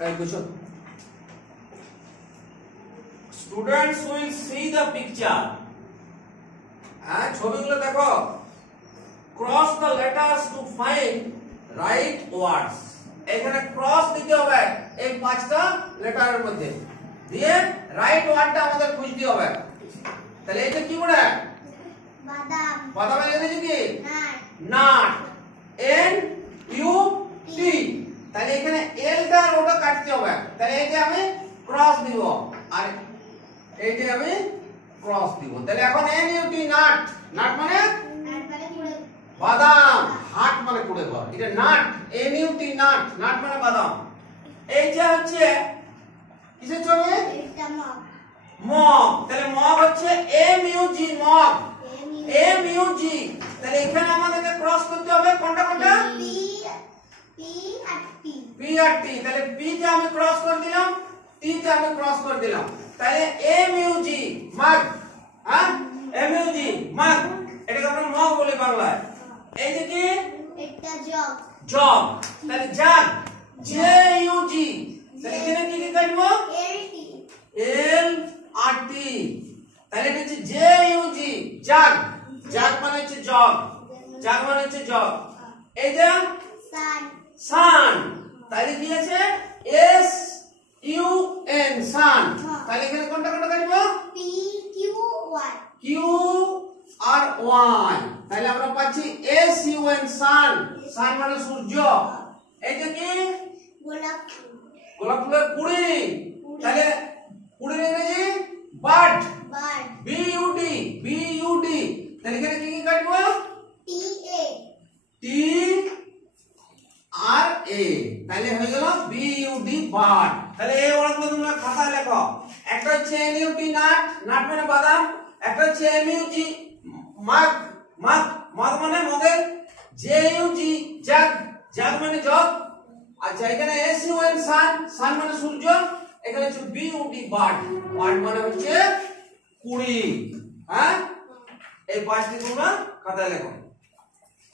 question. Students will see the picture. ছবিগুলো দেখো। Cross the letters to find right words. এখানে cross দিতে হবে এই পাঁচটা লেটারের মধ্যে, দিয়ে রাইট ওয়ার্ডটা আমাদের খুঁজতে হবে। তাহলে এটা কি বলে? বাদাম। বাদামে লিখেছি কি? নাট। N U T। তাহলে এখানে L টা আর ওটা কাটতে হবে। তাহলে এই যে আমি ক্রস দিব আর এই যে আমি ক্রস দিব। তাহলে এখন N U T nut. Nut মানে বাদাম, হাট মানে কুড়ে ঘর। এটা nut, N U T nut. Nut মানে বাদাম। এই যে হচ্ছে কিসের ছবি? এটা মগ। মগ। তাহলে মগ হচ্ছে M U G mug. M U G। তাহলে এখানে আমাদেরকে ক্রস করতে হবে কোনটা কোনটা? P আর T। তাহলে P তে আমি ক্রস করে দিলাম, T তে আমি ক্রস করে দিলাম। তাহলে M U G মগ। হ্যাঁ, M U G মগ। এটাকে আমরা মগ বলি বাংলায়। এই যে কি? এটা জগ। জগ। তাহলে জগ, J U G। তাহলে এখানে কি লিখব? L আর T। তাহলে এটা হচ্ছে J U G jug. Jug মানে হচ্ছে জগ। জগ মানে হচ্ছে জগ। এই যে সান। সান। তাহলে কি আছে? S U N সান। তাহলে এখানে কোনটা কোনটা কাটব? P Q Y। Q আর Y। তাহলে আমরা পাচ্ছি S U N সান। সান মানে সূর্য। এইটা কি? গোলাপ ফুল। গোলাপ ফুলের কুড়ি। তাহলে কুড়ির ইংরেজি bud. Bud. B U D। B U D। তাহলে এখানে কি কি কাটব? T A। T R A। তাহলে হয়ে গেল B U D বাড। তাহলে এই ওয়ার্ডগুলো তোমরা খাতায় লেখো। একটা হচ্ছে N U T nut. Nut মানে বাদাম। একটা হচ্ছে M U G mug. Mug. Mug মানে মগের। J U G jug. Jug মানে জগ। আচ্ছা, এখানে S U N সান। সান মানে সূর্য। এখানে হচ্ছে B U D bud. Bud মানে হচ্ছে কুড়ি। হ্যাঁ, এই পাঁচটি তোমরা খাতায় লেখো।